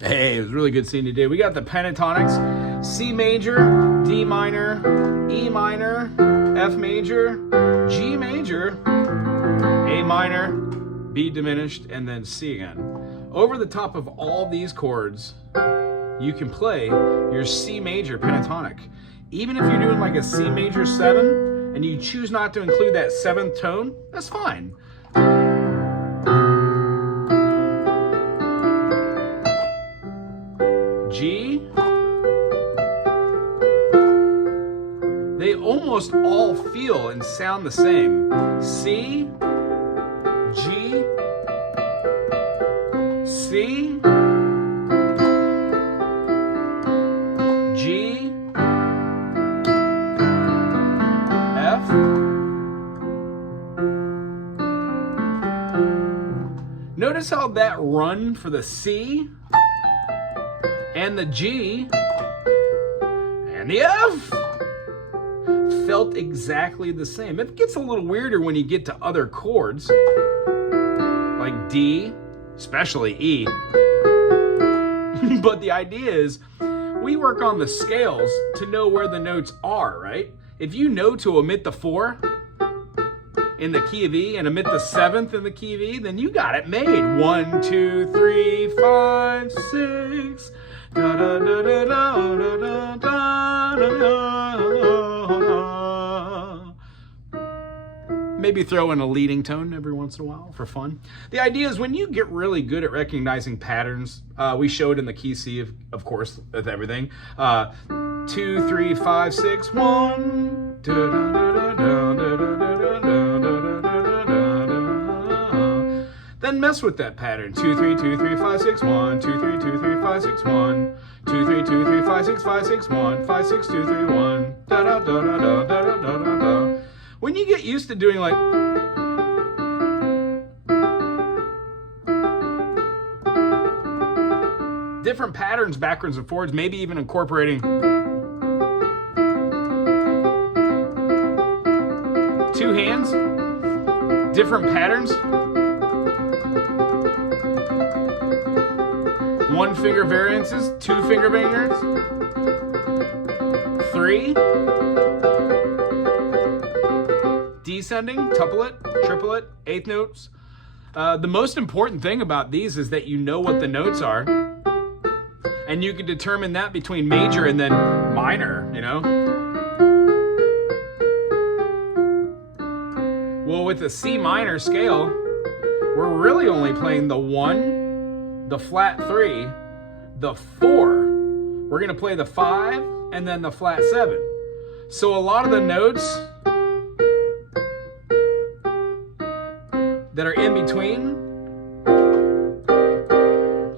Hey, it was really good seeing you today. We got the pentatonics: C major, D minor, E minor, F major, G major, A minor, B diminished, and then C again. Over the top of all these chords, you can play your C major pentatonic. Even if you're doing like a C major 7 and you choose not to include that 7th tone, that's fine. G. They almost all feel and sound the same. C, G, C, G, F. Notice how that run for the C and the G and the F felt exactly the same. It gets a little weirder when you get to other chords, like D, especially E. But the idea is, we work on the scales to know where the notes are, right? If you know to omit the 4 in the key of E and omit the 7th in the key of E, then you got it made. 1, 2, 3, 5, 6. Da, da, da, da, da, da, da, da, da. Maybe throw in a leading tone every once in a while for fun. The idea is when you get really good at recognizing patterns, we showed in the key C, of course, with everything. 2, 3, 5, 6, 1. Da, da, da, da, da, da, da, da, da, da, da, da. Then mess with that pattern. 2, 3, 2, 3, 5, 6, 1. 2, 3, 2, 3, 5, 6, 1. 2, 3, 2, 3, 5, 6, 5, 6, 1. 5, 6, 2, 3, 1. Da da da da da da da da da. When you get used to doing like different patterns backwards and forwards, maybe even incorporating 2 hands, different patterns, 1 finger variances, 2 finger variants, 3, descending, tuplet, triplet, 8th notes. The most important thing about these is that you know what the notes are, and you can determine that between major and then minor, you know? Well, with the C minor scale, we're really only playing the 1, the flat 3, the 4. We're gonna play the 5, and then the flat 7. So a lot of the notes that are in between,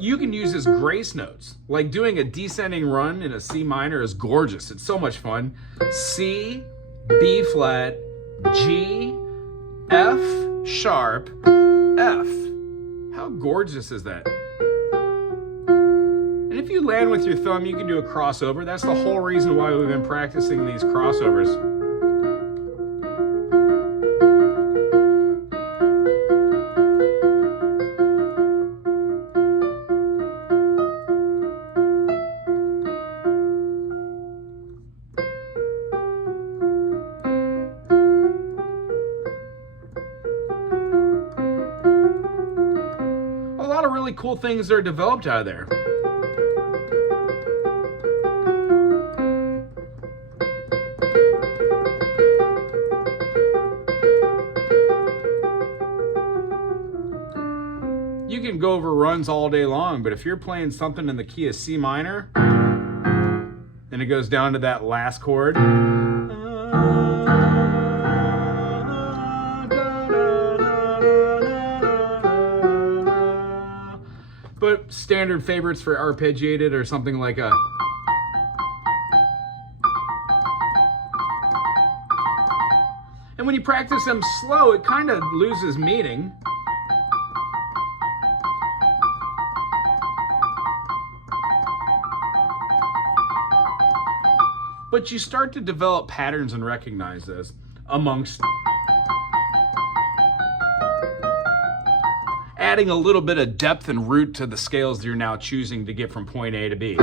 you can use as grace notes. Like doing a descending run in a C minor is gorgeous. It's so much fun. C, B flat, G, F sharp, F. How gorgeous is that? And if you land with your thumb, you can do a crossover. That's the whole reason why we've been practicing these crossovers. A lot of really cool things that are developed out of there. You can go over runs all day long, but if you're playing something in the key of C minor, then it goes down to that last chord. But standard favorites for arpeggiated or something like a... And when you practice them slow, it kind of loses meaning. But you start to develop patterns and recognize this amongst adding a little bit of depth and root to the scales that you're now choosing to get from point A to B.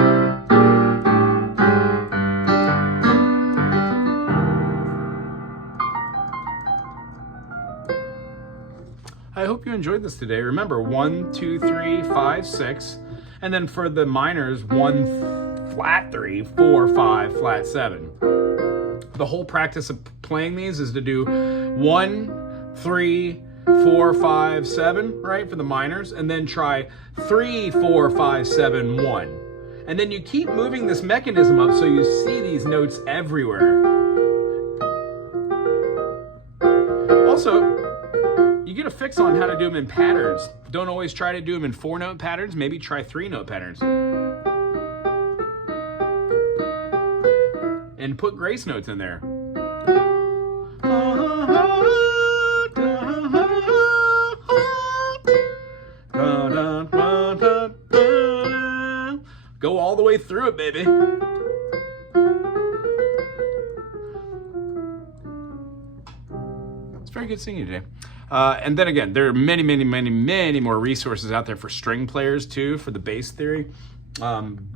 I hope you enjoyed this today. Remember, 1, 2, 3, 5, 6, and then for the minors, 1 flat 3, 4, 5, flat 7. The whole practice of playing these is to do 1, 3, 4, 5, 7, right, for the minors, and then try 3, 4, 5, 7, 1. And then you keep moving this mechanism up so you see these notes everywhere. Also, you get a fix on how to do them in patterns. Don't always try to do them in 4-note patterns. Maybe try 3-note patterns. And put grace notes in there. Go all the way through it, baby. It's very good seeing you today. And then again, there are many more resources out there for string players too, for the bass theory.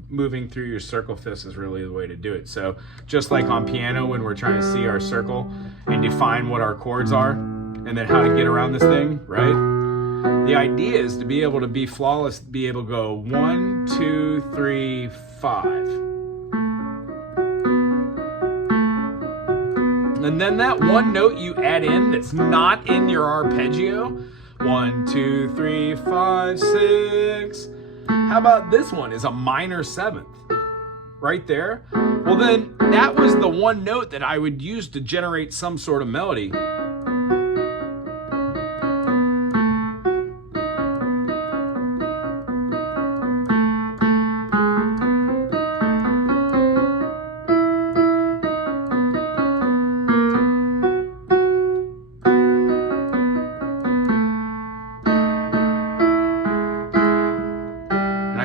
Moving through your circle fifths is really the way to do it. So just like on piano, when we're trying to see our circle and define what our chords are, and then how to get around this thing, right? The idea is to be able to be flawless, be able to go 1, 2, 3, 5. And then that one note you add in that's not in your arpeggio, 1, 2, 3, 5, 6. How about this one is a minor 7th? Right there? Well then, that was the one note that I would use to generate some sort of melody.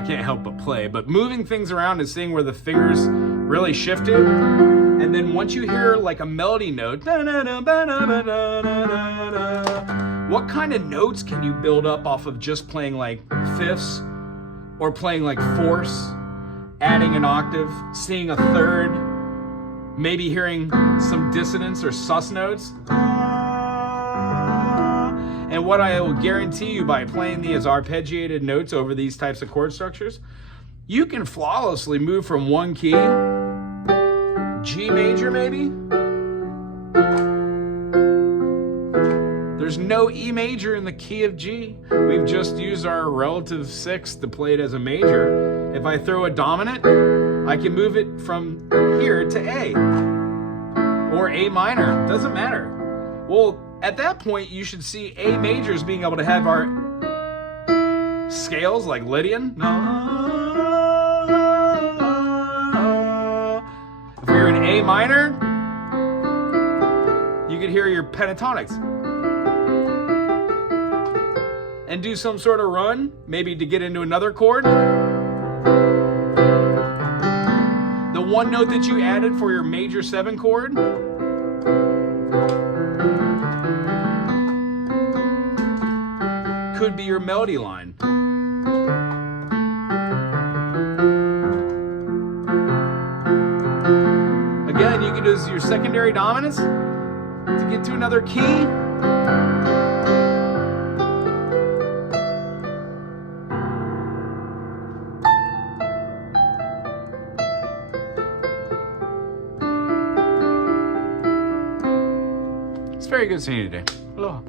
Can't help but play, but moving things around and seeing where the fingers really shifted, and then once you hear like a melody note, what kind of notes can you build up off of just playing like fifths or playing like fourths, adding an octave, seeing a third, maybe hearing some dissonance or sus notes? And what I will guarantee you by playing these arpeggiated notes over these types of chord structures, you can flawlessly move from one key, G major maybe. There's no E major in the key of G. We've just used our relative sixth to play it as a major. If I throw a dominant, I can move it from here to A or A minor, doesn't matter. Well, at that point, you should see A majors being able to have our scales like Lydian. If you're in A minor, you could hear your pentatonics. And do some sort of run, maybe to get into another chord. The one note that you added for your major 7 chord, could be your melody line. Again, you can do your secondary dominants to get to another key. It's very good seeing you today. Aloha.